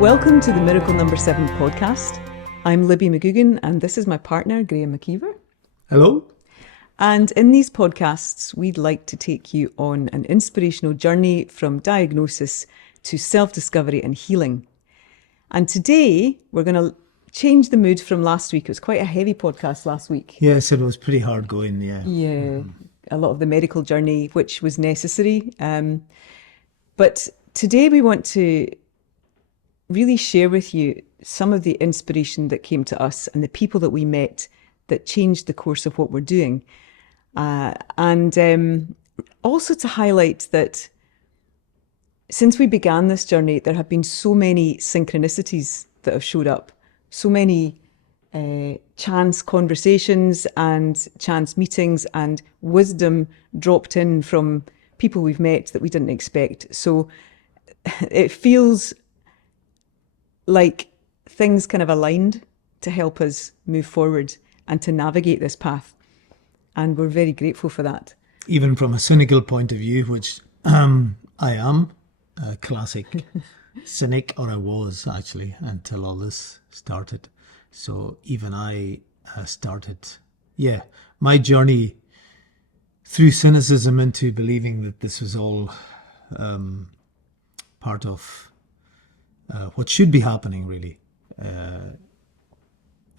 Welcome to the Miracle Number 7 podcast. I'm Libby McGugan and this is my partner, Graham McKeever. Hello. And in these podcasts, we'd like to take you on an inspirational journey from diagnosis to self-discovery and healing. And today, we're going to change the mood from last week. It was quite a heavy podcast last week. Yes, it was pretty hard going, yeah. Yeah, a lot of the medical journey, which was necessary. But today we want to really share with you some of the inspiration that came to us and the people that we met that changed the course of what we're doing. And also to highlight that since we began this journey, there have been so many synchronicities that have showed up, so many chance conversations and chance meetings and wisdom dropped in from people we've met that we didn't expect. So it feels like things kind of aligned to help us move forward and to navigate this path. And we're very grateful for that. Even from a cynical point of view, which I am a classic cynic, or I was actually, until all this started. So even I started, my journey through cynicism into believing that this was all part of what should be happening, really.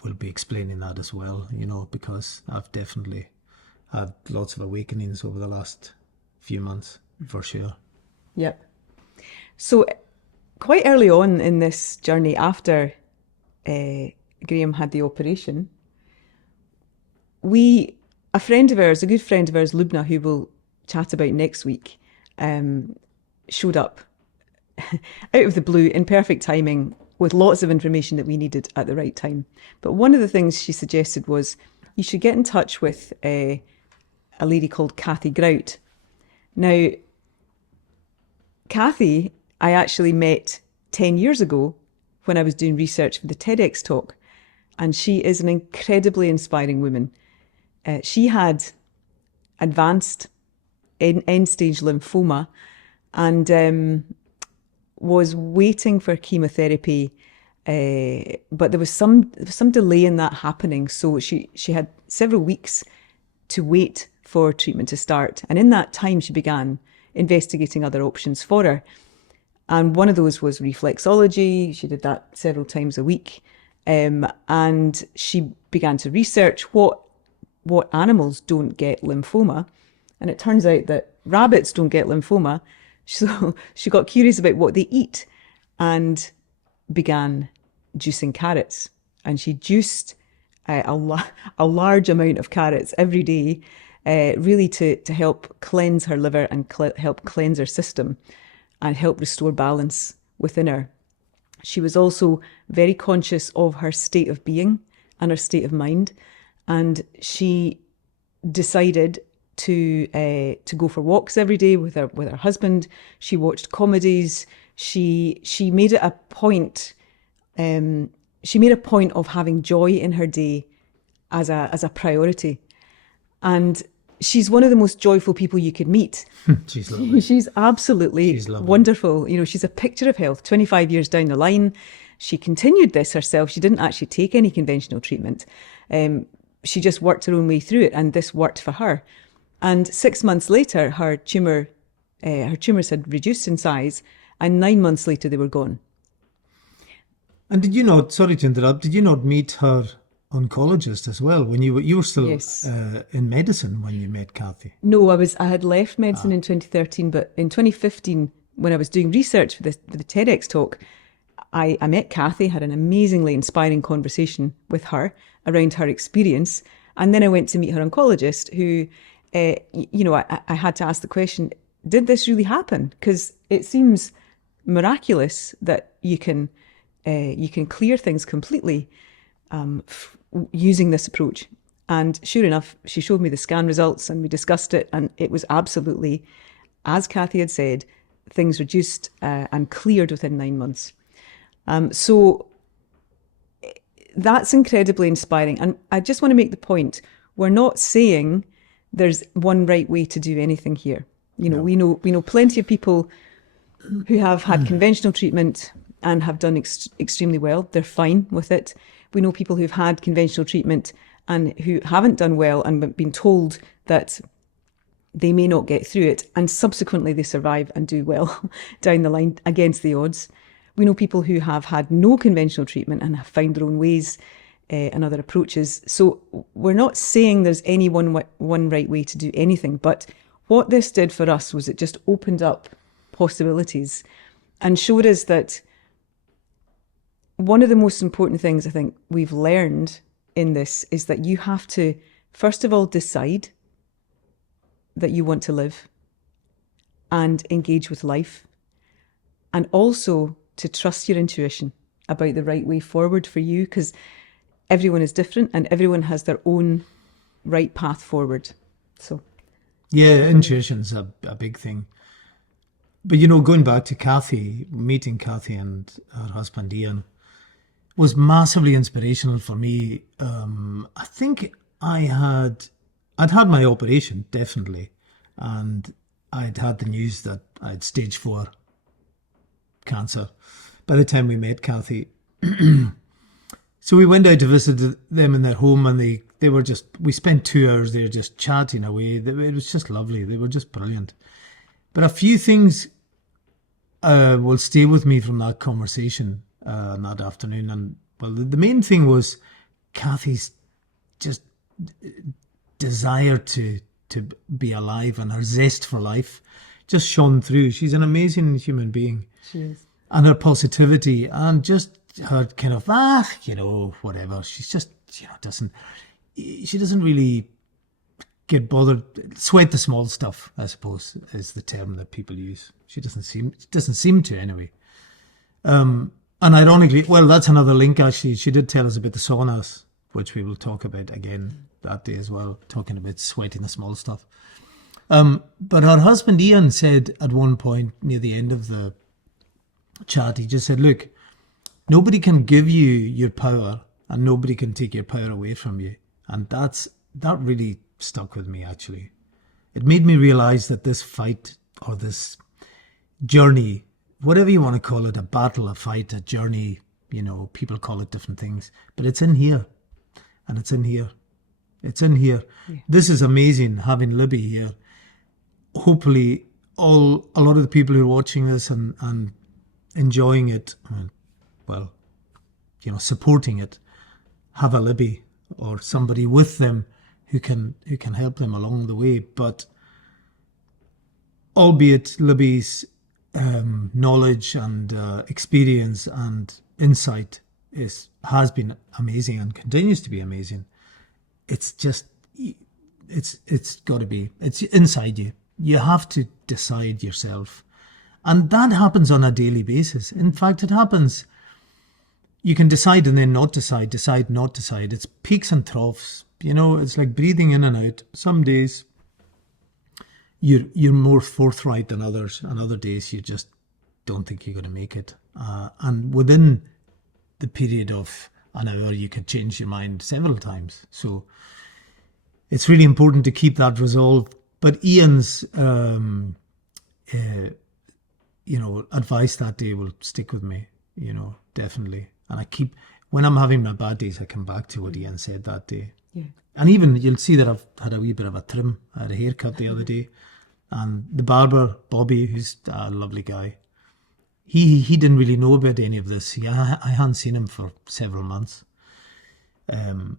We'll be explaining that as well, because I've definitely had lots of awakenings over the last few months, for sure. Yep. So quite early on in this journey, after Graham had the operation, a good friend of ours, Lubna, who we'll chat about next week, showed up out of the blue in perfect timing with lots of information that we needed at the right time. But one of the things she suggested was you should get in touch with a lady called Cathie Grout. Now, Cathie, I actually met 10 years ago when I was doing research for the TEDx talk, and she is an incredibly inspiring woman. She had advanced end-stage lymphoma and was waiting for chemotherapy, but there was some delay in that happening. So she had several weeks to wait for treatment to start. And in that time, she began investigating other options for her. And one of those was reflexology. She did that several times a week. And she began to research what animals don't get lymphoma. And it turns out that rabbits don't get lymphoma. So she got curious about what they eat and began juicing carrots. And she juiced a large amount of carrots every day, really to help cleanse her liver and help cleanse her system and help restore balance within her. She was also very conscious of her state of being and her state of mind. And she decided to go for walks every day with her husband. She watched comedies. She made it a point. She made a point of having joy in her day as a priority, and she's one of the most joyful people you could meet. She's lovely. She's absolutely wonderful. She's a picture of health. 25 years down the line, she continued this herself. She didn't actually take any conventional treatment. She just worked her own way through it, and this worked for her. And 6 months later, her tumours had reduced in size, and 9 months later, they were gone. And did you not, sorry to interrupt, did you not meet her oncologist as well when you were still in medicine when you met Cathie? No, I had left medicine in 2013, but in 2015, when I was doing research for the TEDx talk, I met Cathie, had an amazingly inspiring conversation with her around her experience. And then I went to meet her oncologist who, I had to ask the question, did this really happen? Because it seems miraculous that you can clear things completely using this approach. And sure enough, she showed me the scan results and we discussed it, and it was absolutely, as Cathie had said, things reduced and cleared within 9 months. So that's incredibly inspiring. And I just want to make the point, we're not saying there's one right way to do anything here. We know plenty of people who have had conventional treatment and have done extremely well. They're fine with it. We know people who've had conventional treatment and who haven't done well and been told that they may not get through it, and subsequently they survive and do well down the line against the odds. We know people who have had no conventional treatment and have found their own ways and other approaches. So we're not saying there's any one right way to do anything, but what this did for us was it just opened up possibilities and showed us that one of the most important things I think we've learned in this is that you have to, first of all, decide that you want to live and engage with life, and also to trust your intuition about the right way forward for you, because everyone is different and everyone has their own right path forward. So, yeah, intuition's a big thing. But, you know, going back to Cathie, meeting Cathie and her husband Ian was massively inspirational for me. I think I'd had my operation, definitely, and I'd had the news that I had stage 4 cancer by the time we met Cathie. So we went out to visit them in their home, and they were just, we spent 2 hours there just chatting away. It was just lovely. They were just brilliant. But a few things will stay with me from that conversation that afternoon. And well, the main thing was Cathie's just desire to be alive, and her zest for life just shone through. She's an amazing human being. She is. And her positivity and just her kind of, whatever. She's just, she doesn't really get bothered. Sweat the small stuff, I suppose, is the term that people use. She doesn't seem to anyway. And ironically, well, that's another link actually. She did tell us about the saunas, which we will talk about again that day as well, talking about sweating the small stuff. But her husband Ian said at one point near the end of the chat, he just said, look, nobody can give you your power and nobody can take your power away from you. And that really stuck with me, actually. It made me realize that this fight or this journey, whatever you want to call it, a battle, a fight, a journey, people call it different things, but it's in here. And it's in here. It's in here. Yeah. This is amazing having Libby here. Hopefully a lot of the people who are watching this and enjoying it, supporting it, have a Libby or somebody with them who can help them along the way. But albeit Libby's knowledge and experience and insight has been amazing and continues to be amazing, it's got to be, it's inside you. You have to decide yourself. And that happens on a daily basis. In fact, it happens. You can decide and then not decide, not decide. It's peaks and troughs. It's like breathing in and out. Some days you're more forthright than others, and other days you just don't think you're going to make it. And within the period of an hour, you could change your mind several times. So it's really important to keep that resolve. But Ian's advice that day will stick with me, definitely. And when I'm having my bad days, I come back to what Ian said that day. Yeah. And even you'll see that I've had a wee bit of a trim. I had a haircut the other day. And the barber, Bobby, who's a lovely guy, he didn't really know about any of this. I hadn't seen him for several months. And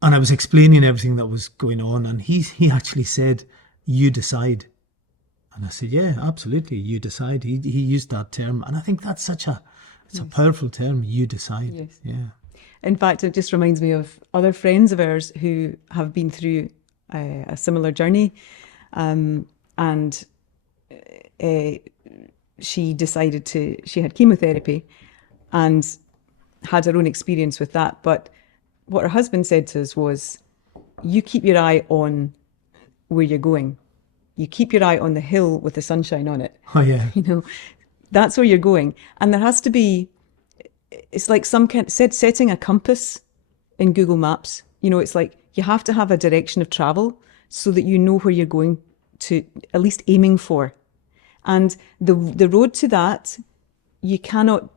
I was explaining everything that was going on. And he actually said, you decide. And I said, yeah, absolutely, you decide. He used that term. And I think that's it's a powerful term, you decide. Yes. Yeah. In fact, it just reminds me of other friends of ours who have been through a similar journey. She decided she had chemotherapy and had her own experience with that. But what her husband said to us was, you keep your eye on where you're going. You keep your eye on the hill with the sunshine on it. Oh, yeah. That's where you're going. And there has to be, it's like setting a compass in Google Maps. It's like you have to have a direction of travel so that you know where you're going to, at least aiming for. And the road to that, you cannot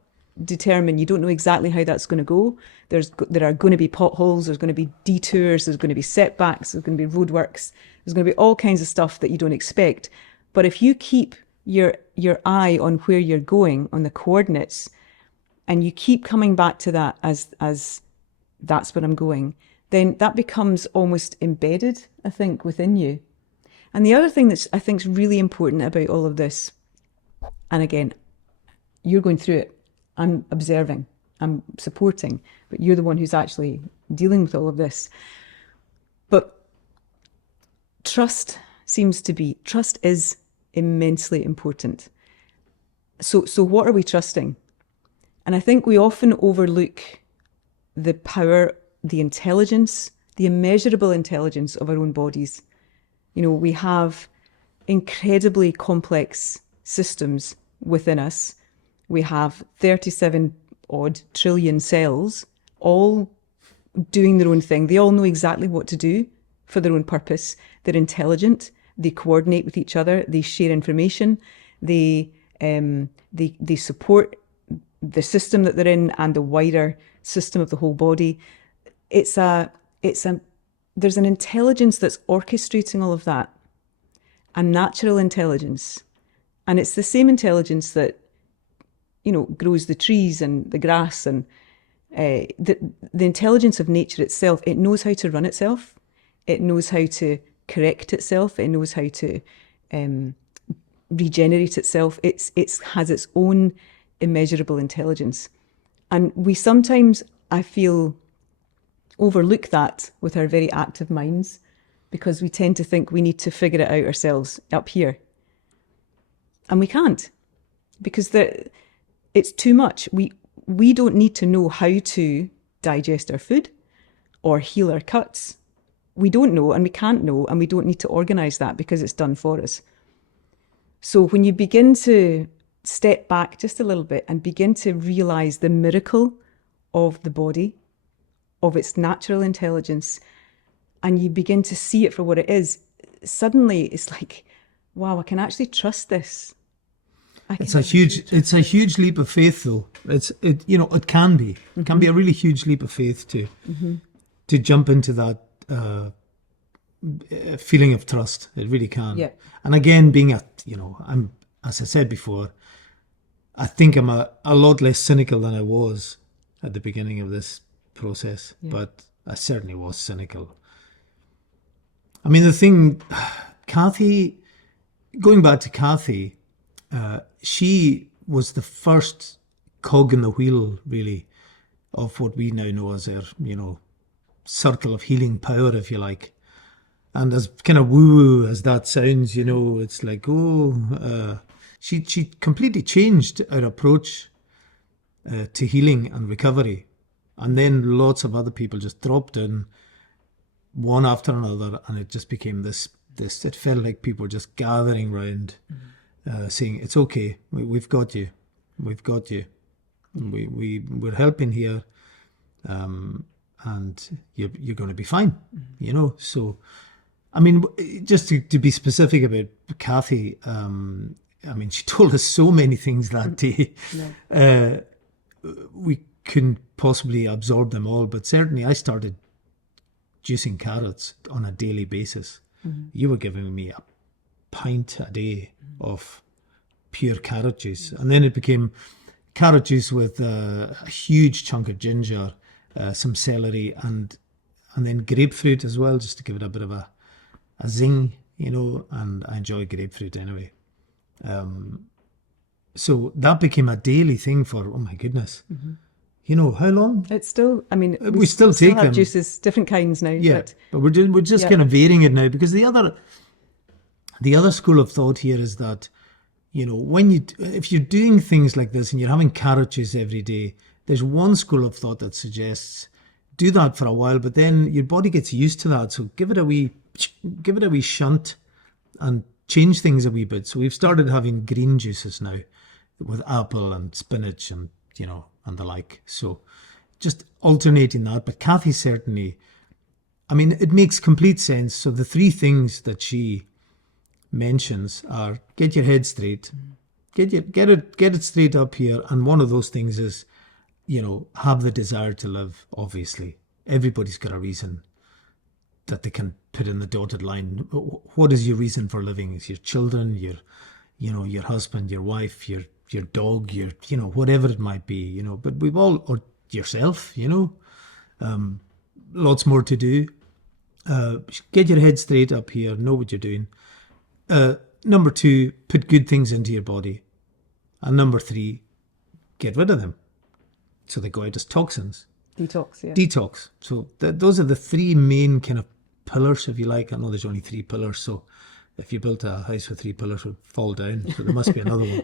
determine, you don't know exactly how that's going to go. There are going to be potholes, there's going to be detours, there's going to be setbacks, there's going to be roadworks, there's going to be all kinds of stuff that you don't expect. But if you keep your eye on where you're going, on the coordinates, and you keep coming back to that as that's where I'm going, then that becomes almost embedded, I think, within you. And the other thing that I think is really important about all of this, and again, you're going through it, I'm observing, I'm supporting, but you're the one who's actually dealing with all of this. But trust is immensely important. So what are we trusting? And I think we often overlook the power, the intelligence, the immeasurable intelligence of our own bodies. You know, we have incredibly complex systems within us. We have 37 odd trillion cells, all doing their own thing. They all know exactly what to do for their own purpose. They're intelligent. They coordinate with each other. They share information. They support the system that they're in and the wider system of the whole body. There's an intelligence that's orchestrating all of that, a natural intelligence. And it's the same intelligence that, you know, grows the trees and the grass and the intelligence of nature itself. It knows how to run itself. It knows how to correct itself. It knows how to regenerate itself. It has its own immeasurable intelligence. And we sometimes, I feel, overlook that with our very active minds, because we tend to think we need to figure it out ourselves up here. And we can't, because it's too much. We don't need to know how to digest our food or heal our cuts. We don't know, and we can't know, and we don't need to organise that because it's done for us. So when you begin to step back just a little bit and begin to realise the miracle of the body, of its natural intelligence, and you begin to see it for what it is, suddenly it's like, wow, I can actually trust this. It's a huge leap of faith, though. It can be a really huge leap of faith to jump into that feeling of trust. It really can. Yeah. And again, I'm, as I said before, I think I'm a lot less cynical than I was at the beginning of this process, but I certainly was cynical. I mean, the thing, Cathie, going back to Cathie, she was the first cog in the wheel, really, of what we now know as our, circle of healing power, if you like. And as kind of woo-woo as that sounds, it's like, she completely changed our approach to healing and recovery. And then lots of other people just dropped in, one after another, and it just became this it felt like people were just gathering round, saying, it's okay, we've got you, we're helping here, and you're going to be fine, So, I mean, just to be specific about Cathie, she told us so many things that day. Yeah. We couldn't possibly absorb them all, but certainly I started juicing carrots on a daily basis. Mm-hmm. You were giving me a pint a day of pure carrot juice. Yes. And then it became carrot juice with a huge chunk of ginger, some celery, and then grapefruit as well, just to give it a bit of a zing, and I enjoy grapefruit anyway. So that became a daily thing for, oh my goodness, how long? It's still, we still take have them. Juices, different kinds now. Yeah, but we're just kind of varying it now, because the other school of thought here is that, if you're doing things like this and you're having carrot juice every day, there's one school of thought that suggests do that for a while, but then your body gets used to that. So give it a wee shunt and change things a wee bit. So we've started having green juices now with apple and spinach and, and the like. So just alternating that. But Cathie certainly, it makes complete sense. So the three things that she mentions are: get your head straight, get it straight up here. And one of those things is have the desire to live, obviously. Everybody's got a reason that they can put in the dotted line. What is your reason for living? Is your children, your husband, your wife, your dog, whatever it might be, but we've all, or yourself, lots more to do. Get your head straight up here, know what you're doing. Number 2, put good things into your body. And number 3, get rid of them. So they go out as toxins. Detox, yeah. Detox. So those are the 3 main kind of pillars, if you like. I know there's only 3 pillars, so if you built a house with 3 pillars, it would fall down. So there must be another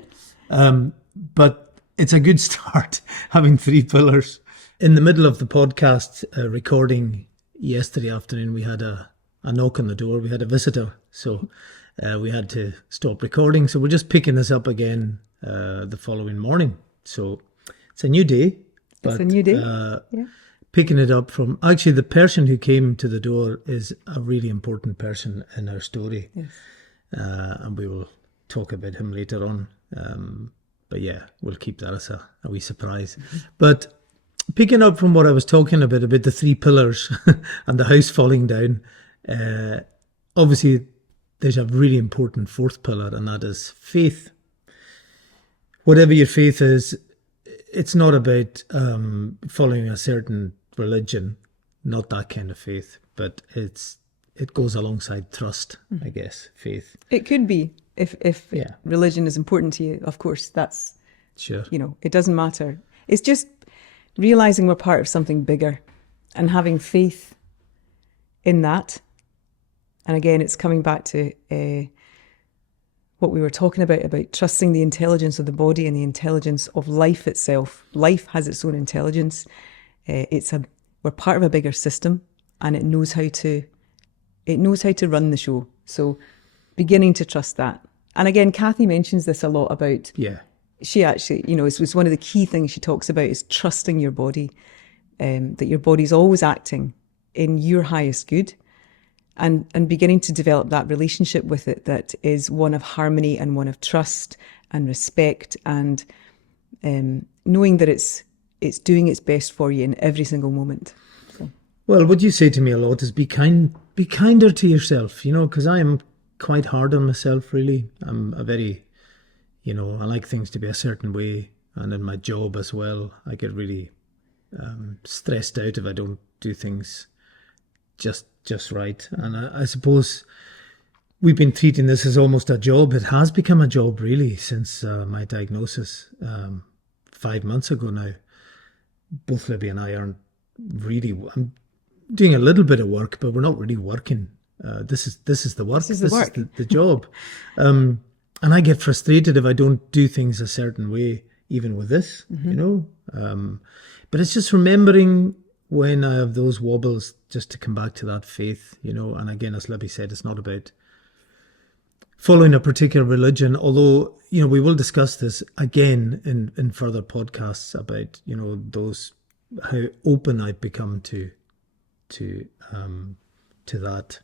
one. But it's a good start, having 3 pillars. In the middle of the podcast recording yesterday afternoon, we had a knock on the door. We had a visitor, so we had to stop recording. So we're just picking this up again the following morning. So it's a new day. It's a new day. Yeah. Picking it up from, actually, the person who came to the door is a really important person in our story. Yes. And we will talk about him later on. But yeah, we'll keep that as a wee surprise. Mm-hmm. But picking up from what I was talking about the 3 pillars and the house falling down, obviously there's a really important 4th pillar, and that is faith. Whatever your faith is, it's not about following a certain religion, not that kind of faith, but it goes alongside trust, I guess, faith. It could be, if religion is important to you, of course, that's, sure. It doesn't matter. It's just realizing we're part of something bigger and having faith in that. And again, it's coming back to what we were talking about trusting the intelligence of the body and the intelligence of life itself. Life has its own intelligence. We're part of a bigger system, and it knows how to run the show. So beginning to trust that. And again, Cathie mentions this a lot about, she actually, it's one of the key things she talks about is trusting your body, that your body's always acting in your highest good, and beginning to develop that relationship with it that is one of harmony and one of trust and respect, and knowing that it's doing its best for you in every single moment. So. Well, what you say to me a lot is be kinder to yourself, because I am quite hard on myself, really. I'm a very, I like things to be a certain way. And in my job as well, I get really stressed out if I don't do things just right. And I suppose we've been treating this as almost a job. It has become a job, really, since my diagnosis 5 months ago now. Both Libby and I aren't really... I'm doing a little bit of work, but we're not really working. This is the work. This is the job. And I get frustrated if I don't do things a certain way, even with this, But it's just remembering when I have those wobbles, just to come back to that faith, And again, as Libby said, it's not about following a particular religion, although, we will discuss this again in further podcasts about, how open I've become to that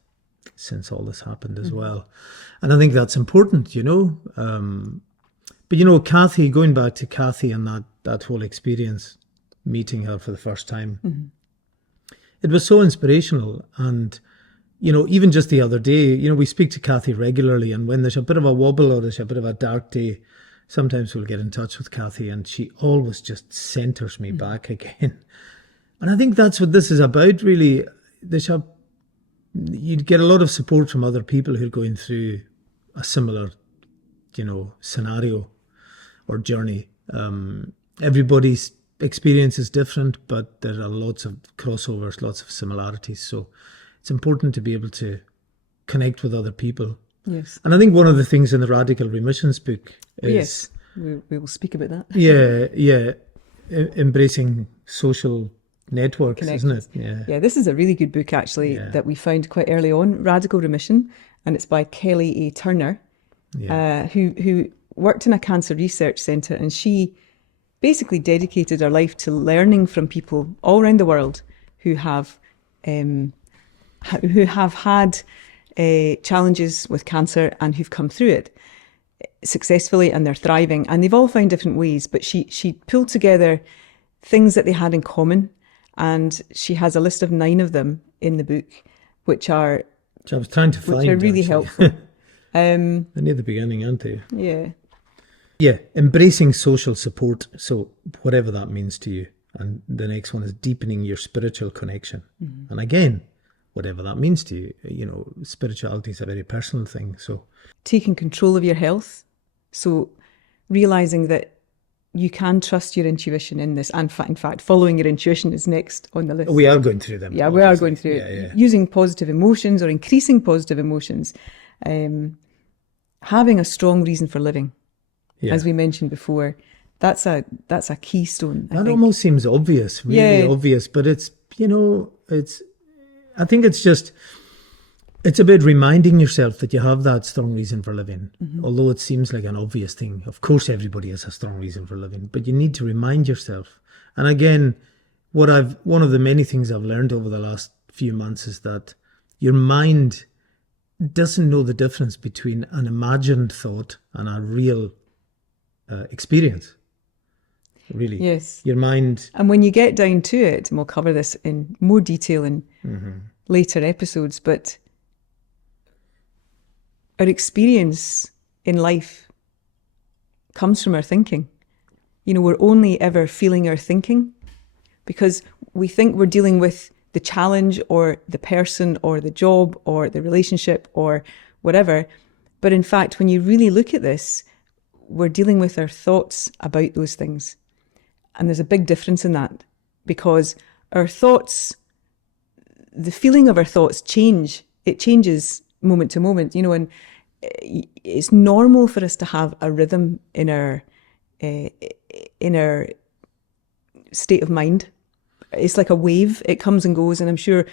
since all this happened as well. And I think that's important, But, Cathie, going back to Cathie and that whole experience, meeting her for the first time, it was so inspirational. And, even just the other day, we speak to Cathie regularly, and when there's a bit of a wobble or there's a bit of a dark day, sometimes we'll get in touch with Cathie, and she always just centers me back again. And I think that's what this is about, really. You'd get a lot of support from other people who are going through a similar, scenario or journey. Everybody's experience is different, but there are lots of crossovers, lots of similarities. So it's important to be able to connect with other people. Yes. And I think one of the things in the Radical Remissions book is... Yes, we will speak about that. Yeah. Embracing social networks, isn't it? Yeah, this is a really good book, actually, that we found quite early on, Radical Remission, and it's by Kelly A. Turner, who worked in a cancer research centre, and she basically dedicated her life to learning from people all around the world who have had challenges with cancer and who've come through it successfully, and they're thriving, and they've all found different ways. But she pulled together things that they had in common. And she has a list of 9 of them in the book, which are Which I was trying to find. which are really actually. helpful. They're near the beginning, aren't they? Yeah. Yeah, embracing social support. So whatever that means to you. And the next one is deepening your spiritual connection. And again, whatever that means to you. You know, spirituality is a very personal thing. So Taking control of your health. So realizing that you can trust your intuition in this. And in fact, following your intuition is next on the list. we are going through them. Yeah, we are going through Yeah, it. yeah. Using positive emotions or increasing positive emotions. Having a strong reason for living, Yeah. as we mentioned before. That's a keystone, I That think. almost seems obvious, really Yeah. obvious, but it's, you know, I think it's about reminding yourself that you have that strong reason for living. Although it seems like an obvious thing. Of course, everybody has a strong reason for living, but you need to remind yourself. And again, one of the many things I've learned over the last few months is that your mind doesn't know the difference between an imagined thought and a real experience. Really. Yes. Your mind. And when you get down to it, and we'll cover this in more detail in later episodes, but our experience in life comes from our thinking. You know, we're only ever feeling our thinking because we think we're dealing with the challenge or the person or the job or the relationship or whatever. But in fact, when you really look at this, we're dealing with our thoughts about those things. And there's a big difference in that because our thoughts, the feeling of our thoughts change. It changes moment to moment, you know, and it's normal for us to have a rhythm in our state of mind. It's like a wave. It comes and goes. And I'm sure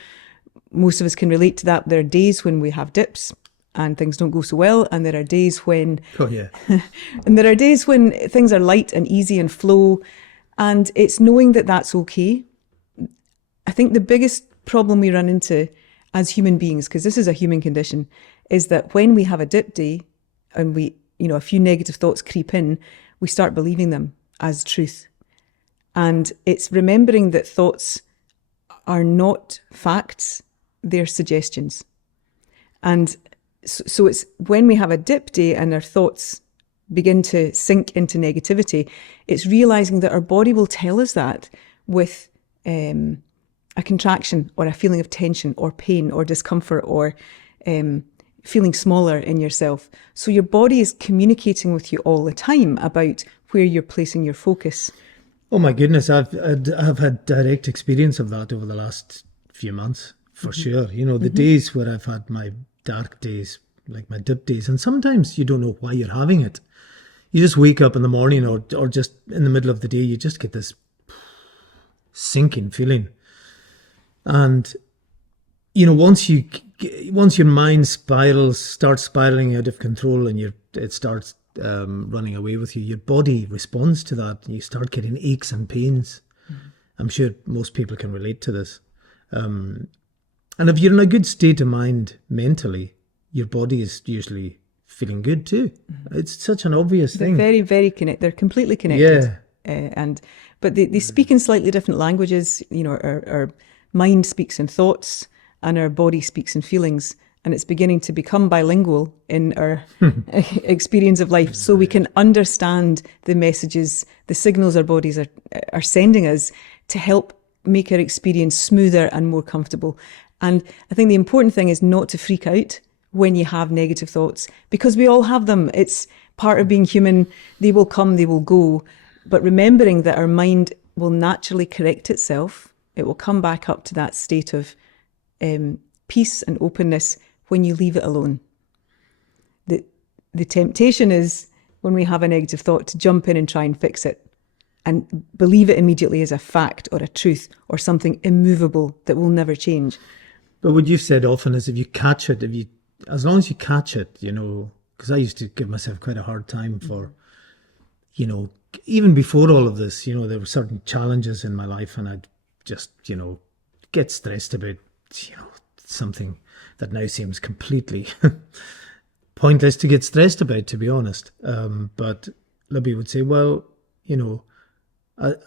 most of us can relate to that. There are days when we have dips and things don't go so well. And there are days when, and there are days when things are light and easy and flow. And it's knowing that that's okay. I think the biggest problem we run into as human beings, because this is a human condition, is that when we have a dip day and we, you know, a few negative thoughts creep in, we start believing them as truth. And it's remembering that thoughts are not facts, they're suggestions. And so it's when we have a dip day and our thoughts begin to sink into negativity, it's realizing that our body will tell us that with a contraction or a feeling of tension or pain or discomfort or feeling smaller in yourself. So your body is communicating with you all the time about where you're placing your focus. Oh my goodness, I've had direct experience of that over the last few months, for sure. You know, the days where I've had my dark days, like my dip days, and sometimes you don't know why you're having it. You just wake up in the morning or just in the middle of the day, you just get this sinking feeling. And, you know, once your mind starts spiraling out of control and it starts running away with you, your body responds to that and you start getting aches and pains. I'm sure most people can relate to this. And if you're in a good state of mind mentally, your body is usually feeling good too. It's such an obvious thing. They're very, very connected. They're completely connected. Yeah. But they speak in slightly different languages. You know, our mind speaks in thoughts and our body speaks in feelings. And it's beginning to become bilingual in our experience of life. So we can understand the messages, the signals our bodies are sending us to help make our experience smoother and more comfortable. And I think the important thing is not to freak out when you have negative thoughts, because we all have them. It's part of being human. They will come, they will go. But remembering that our mind will naturally correct itself. It will come back up to that state of peace and openness when you leave it alone. The temptation is when we have a negative thought to jump in and try and fix it and believe it immediately as a fact or a truth or something immovable that will never change. But what you've said often is if you catch it, as long as you catch it, you know, because I used to give myself quite a hard time for, you know, even before all of this, you know, there were certain challenges in my life and I'd just, you know, get stressed about, you know, something that now seems completely pointless to get stressed about, to be honest. But Libby would say, well, you know,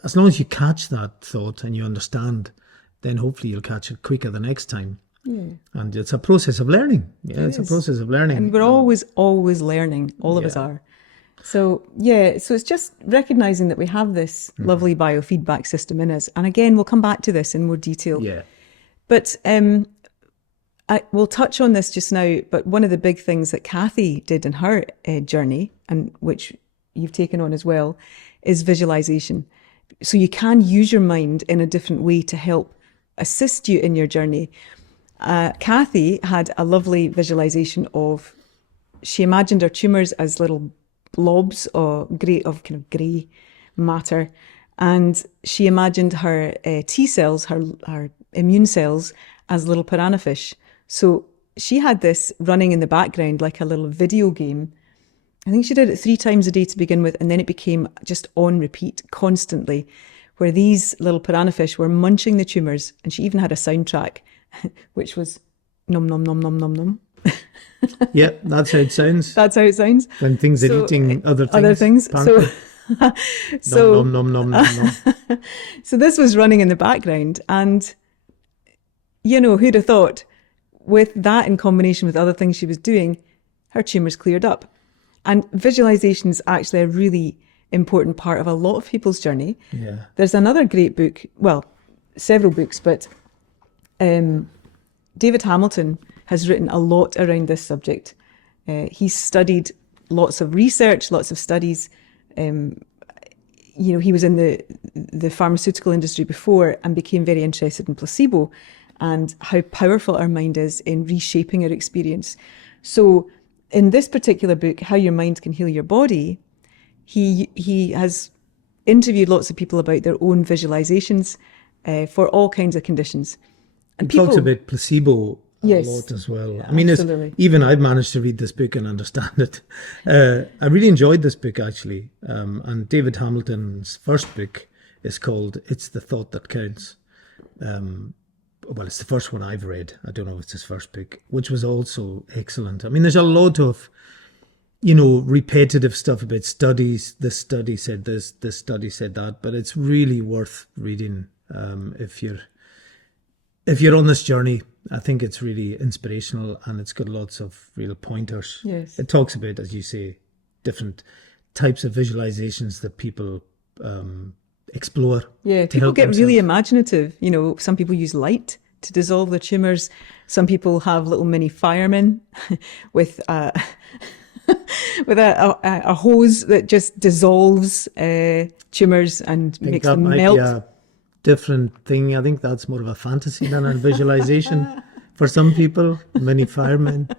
as long as you catch that thought and you understand, then hopefully you'll catch it quicker the next time. Yeah. And it's a process of learning. Yeah, it's a is. process of learning. And we're always learning. All of us are. So, so it's just recognizing that we have this lovely biofeedback system in us. And again, we'll come back to this in more detail. Yeah. But we'll touch on this just now. But one of the big things that Cathie did in her journey, and which you've taken on as well, is visualization. So you can use your mind in a different way to help assist you in your journey. Cathie had a lovely visualization of, she imagined her tumours as little blobs of kind of grey matter, and she imagined her T cells, her immune cells, as little piranha fish. So she had this running in the background like a little video game. I think she did it 3 times a day to begin with, and then it became just on repeat constantly, where these little piranha fish were munching the tumours, and she even had a soundtrack, which was nom nom nom nom nom nom. Yeah, that's how it sounds. That's how it sounds. When things are eating other things. Other things. So, nom nom nom nom nom. So this was running in the background, and who'd have thought, with that in combination with other things she was doing, her tumours cleared up. And visualization is actually a really important part of a lot of people's journey. Yeah. There's another great book, well, several books, but David Hamilton has written a lot around this subject. He's studied lots of research, lots of studies. He was in the pharmaceutical industry before and became very interested in placebo and how powerful our mind is in reshaping our experience. So in this particular book, How Your Mind Can Heal Your Body, he has interviewed lots of people about their own visualizations for all kinds of conditions. And he talks about placebo a lot as well. Yeah, I mean, even I've managed to read this book and understand it. I really enjoyed this book, actually. And David Hamilton's first book is called It's the Thought That Counts. Well, it's the first one I've read. I don't know if it's his first book, which was also excellent. I mean, there's a lot of, repetitive stuff about studies. This study said this study said that, but it's really worth reading if you're on this journey. I think it's really inspirational, and it's got lots of real pointers. Yes. It talks about, as you say, different types of visualizations that people explore. Yeah, people get really imaginative. Some people use light to dissolve their tumours. Some people have little mini firemen with with a hose that just dissolves tumours and makes them melt. Be a different thing. I think that's more of a fantasy than a visualization for some people. Many firemen.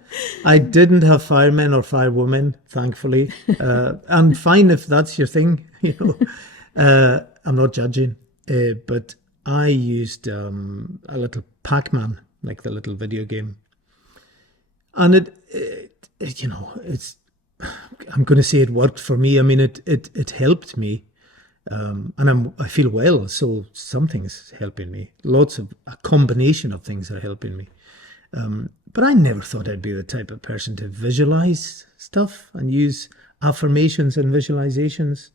I didn't have firemen or firewomen, thankfully. I'm fine if that's your thing. I'm not judging, but I used a little Pac-Man, like the little video game, and it's. I'm going to say it worked for me. I mean, it helped me, and I feel well. So something's helping me. A combination of things are helping me. But I never thought I'd be the type of person to visualize stuff and use affirmations and visualizations.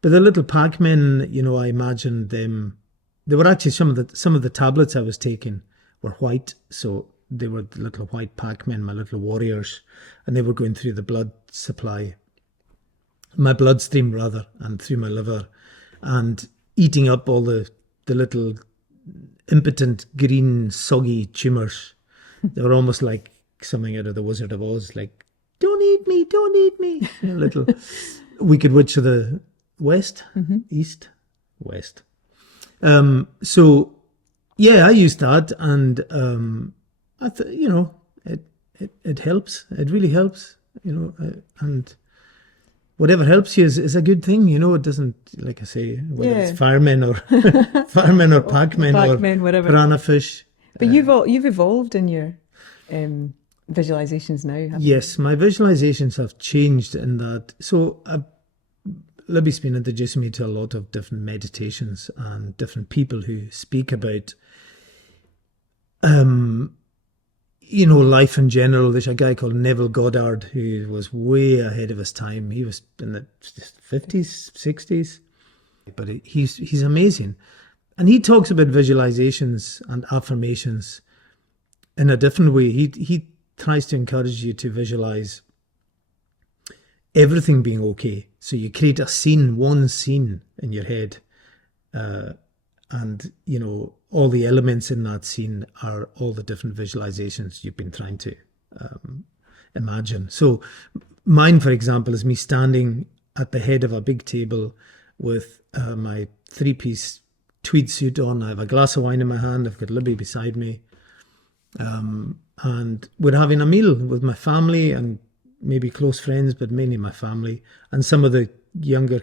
But the little Pac-Men, I imagined them. They were actually some of the tablets I was taking were white, so they were the little white Pac-Men, my little warriors, and they were going through the blood supply, my bloodstream rather, and through my liver, and eating up all the little impotent green soggy tumours. They were almost like something out of the Wizard of Oz, like don't eat me, little Wicked Witch of the West, East, West. So, yeah, I used that, and I it helps. It really helps, and whatever helps you is a good thing. It doesn't, like I say, whether it's firemen or Pac-Men or whatever. piranha fish. But you've evolved in your visualizations now, haven't you? Yes, my visualizations have changed in that. So Libby's been introducing me to a lot of different meditations and different people who speak about, life in general. There's a guy called Neville Goddard who was way ahead of his time. He was in the 50s, 60s. But he's amazing. And he talks about visualizations and affirmations in a different way. He tries to encourage you to visualize everything being okay. So you create a scene, one scene in your head, and all the elements in that scene are all the different visualizations you've been trying to imagine. So mine, for example, is me standing at the head of a big table with my 3-piece tweed suit on. I have a glass of wine in my hand. I've got Libby beside me. And we're having a meal with my family and maybe close friends, but mainly my family. And some of the younger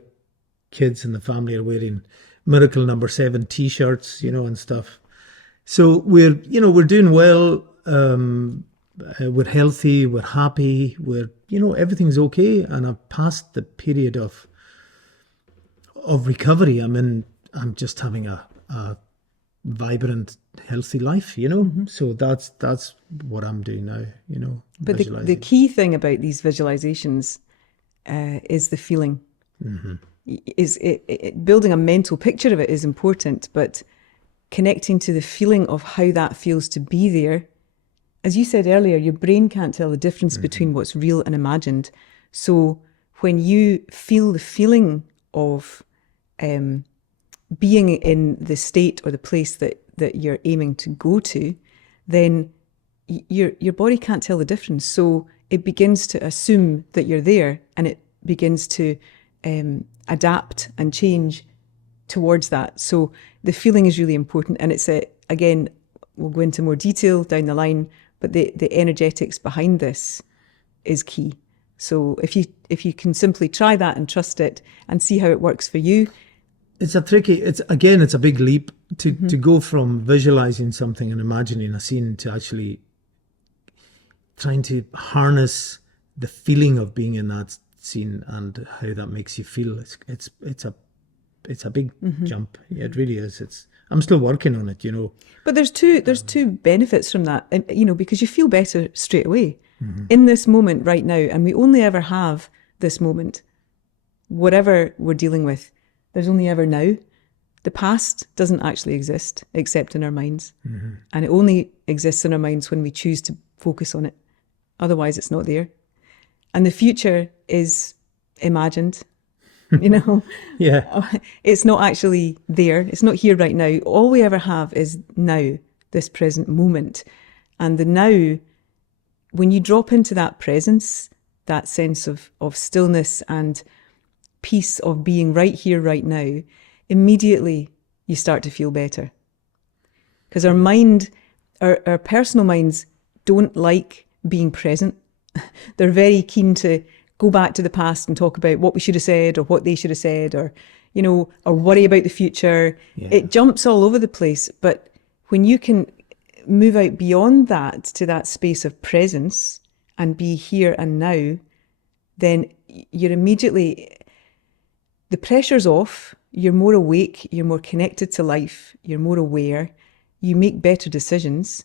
kids in the family are wearing Miracle Number 7 T-shirts, and stuff. So we're doing well. We're healthy. We're happy. Everything's okay. And I've passed the period of recovery. I'm just having a vibrant, healthy life, So that's what I'm doing now, But the key thing about these visualizations is the feeling. Mm-hmm. Building a mental picture of it is important, but connecting to the feeling of how that feels to be there. As you said earlier, your brain can't tell the difference between what's real and imagined. So when you feel the feeling of being in the state or the place that you're aiming to go to, then your body can't tell the difference. So it begins to assume that you're there, and it begins to adapt and change towards that. So the feeling is really important, and it's again, we'll go into more detail down the line, but the energetics behind this is key. So if you can simply try that and trust it and see how it works for you. It's a big leap to go from visualizing something and imagining a scene to actually trying to harness the feeling of being in that scene and how that makes you feel. It's a big jump. Yeah, it really is. I'm still working on it, But there's two benefits from that, because you feel better straight away in this moment right now, and we only ever have this moment. Whatever we're dealing with, there's only ever now. The past doesn't actually exist except in our minds, and it only exists in our minds when we choose to focus on it. Otherwise, it's not there. And the future is imagined. Yeah. It's not actually there. It's not here right now. All we ever have is now, this present moment. And the now, when you drop into that presence, that sense of stillness and peace of being right here, right now, immediately you start to feel better. Because our mind, our personal minds don't like being present. They're very keen to go back to the past and talk about what we should have said or what they should have said, or worry about the future. Yeah. It jumps all over the place. But when you can move out beyond that to that space of presence and be here and now, then you're immediately, the pressure's off, you're more awake, you're more connected to life, you're more aware, you make better decisions,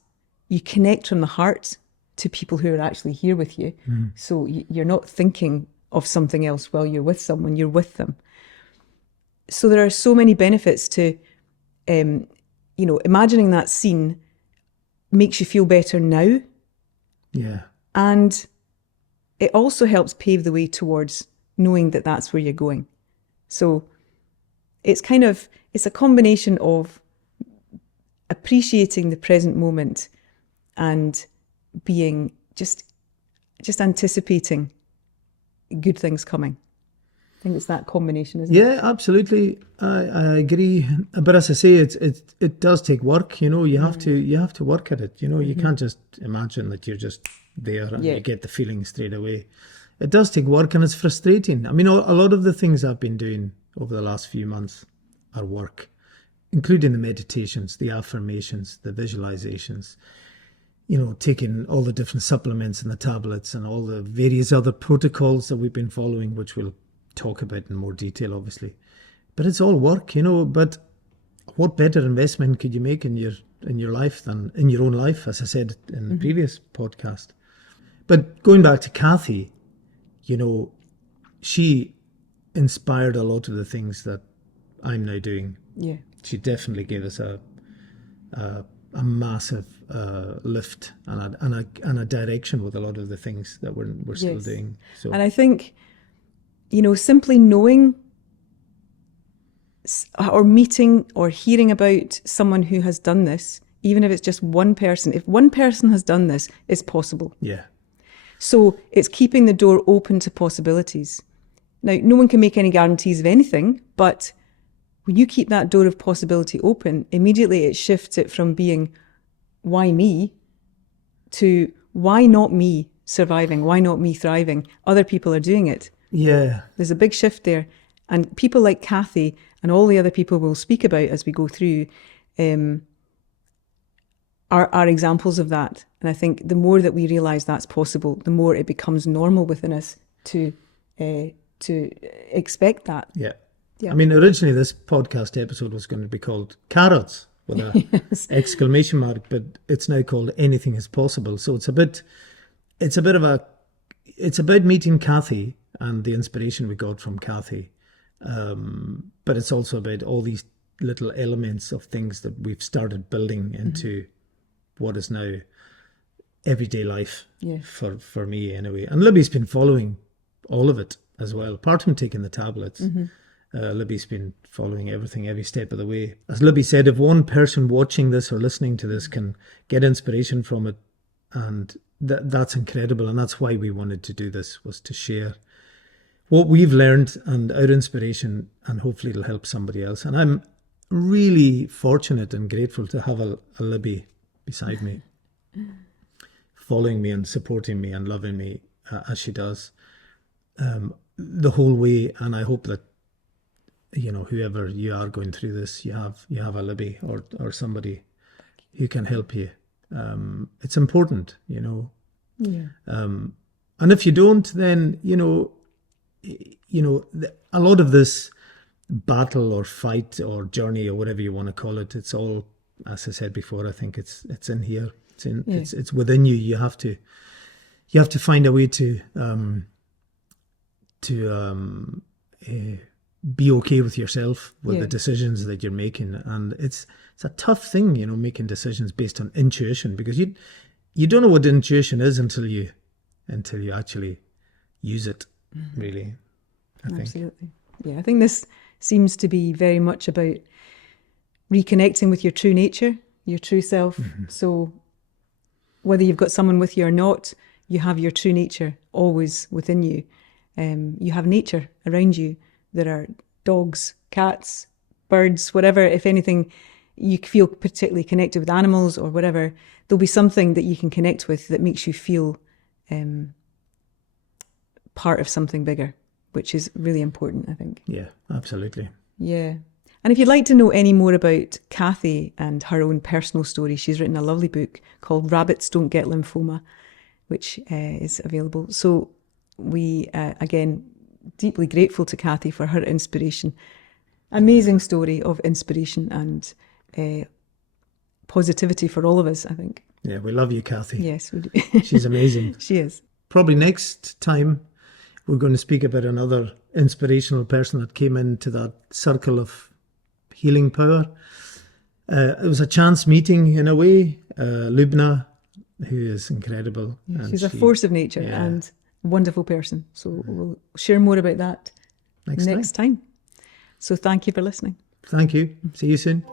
you connect from the heart to people who are actually here with you. So you're not thinking of something else while you're with someone, you're with them. So there are so many benefits to, imagining that scene makes you feel better now. Yeah. And it also helps pave the way towards knowing that that's where you're going. So it's a combination of appreciating the present moment and being just anticipating good things coming. I think it's that combination, isn't it? Yeah, absolutely. I agree. But as I say, it does take work. You have to work at it. You can't just imagine that you're just there and you get the feeling straight away. It does take work, and it's frustrating. I mean, a lot of the things I've been doing over the last few months are work, including the meditations, the affirmations, the visualizations. Taking all the different supplements and the tablets and all the various other protocols that we've been following, which we'll talk about in more detail, obviously. But it's all work, but what better investment could you make in your life than in your own life, as I said in the previous podcast. But going back to Cathie, she inspired a lot of the things that I'm now doing. Yeah. She definitely gave us a massive lift and a direction with a lot of the things that we're still Yes. doing. So, And I think, simply knowing or meeting or hearing about someone who has done this, even if it's just one person, if one person has done this, it's possible. yeah, So it's keeping the door open to possibilities. Now, no one can make any guarantees of anything, but when you keep that door of possibility open, immediately it shifts it from being, why me, to why not me surviving? Why not me thriving? Other people are doing it. yeah, There's a big shift there. And people like Cathie and all the other people we'll speak about as we go through are examples of that. And I think the more that we realise that's possible, the more it becomes normal within us to expect that. yeah. Yeah. I mean, originally this podcast episode was going to be called Carrots with a Yes. exclamation mark, but it's now called Anything is Possible. So it's about meeting Cathie and the inspiration we got from Cathie. But it's also about all these little elements of things that we've started building into what is now everyday life for me anyway. And Libby's been following all of it as well, apart from taking the tablets. Libby's been following everything every step of the way. As Libby said, if one person watching this or listening to this can get inspiration from it, and that's incredible. And that's why we wanted to do this, was to share what we've learned and our inspiration, and hopefully it'll help somebody else. And I'm really fortunate and grateful to have a Libby beside me, following me and supporting me and loving me as she does the whole way. And I hope that, whoever you are going through this, you have a Libby or somebody who can help you. It's important, Yeah. and if you don't, then a lot of this battle or fight or journey or whatever you want to call it, it's all, as I said before, I think it's in here. It's within you. You have to find a way to be okay with yourself, with the decisions that you're making. And it's a tough thing, making decisions based on intuition, because you don't know what intuition is until you actually use it, really, I think. Absolutely. Yeah, I think this seems to be very much about reconnecting with your true nature, your true self. So whether you've got someone with you or not, you have your true nature always within you. You have nature around you. There are dogs, cats, birds, whatever. If anything, you feel particularly connected with animals or whatever, there'll be something that you can connect with that makes you feel part of something bigger, which is really important, I think. Yeah, absolutely. Yeah. And if you'd like to know any more about Cathie and her own personal story, she's written a lovely book called Rabbits Don't Get Lymphoma, which is available. So we, again, deeply grateful to Cathie for her inspiration. Amazing story of inspiration and positivity for all of us, I think. Yeah, we love you, Cathie. Yes, we do. She's amazing. She is. Probably next time we're going to speak about another inspirational person that came into that circle of healing power. It was a chance meeting in a way. Lubna, who is incredible. Yeah, she's a force of nature and a wonderful person. So we'll share more about that next time. So thank you for listening. Thank you. See you soon.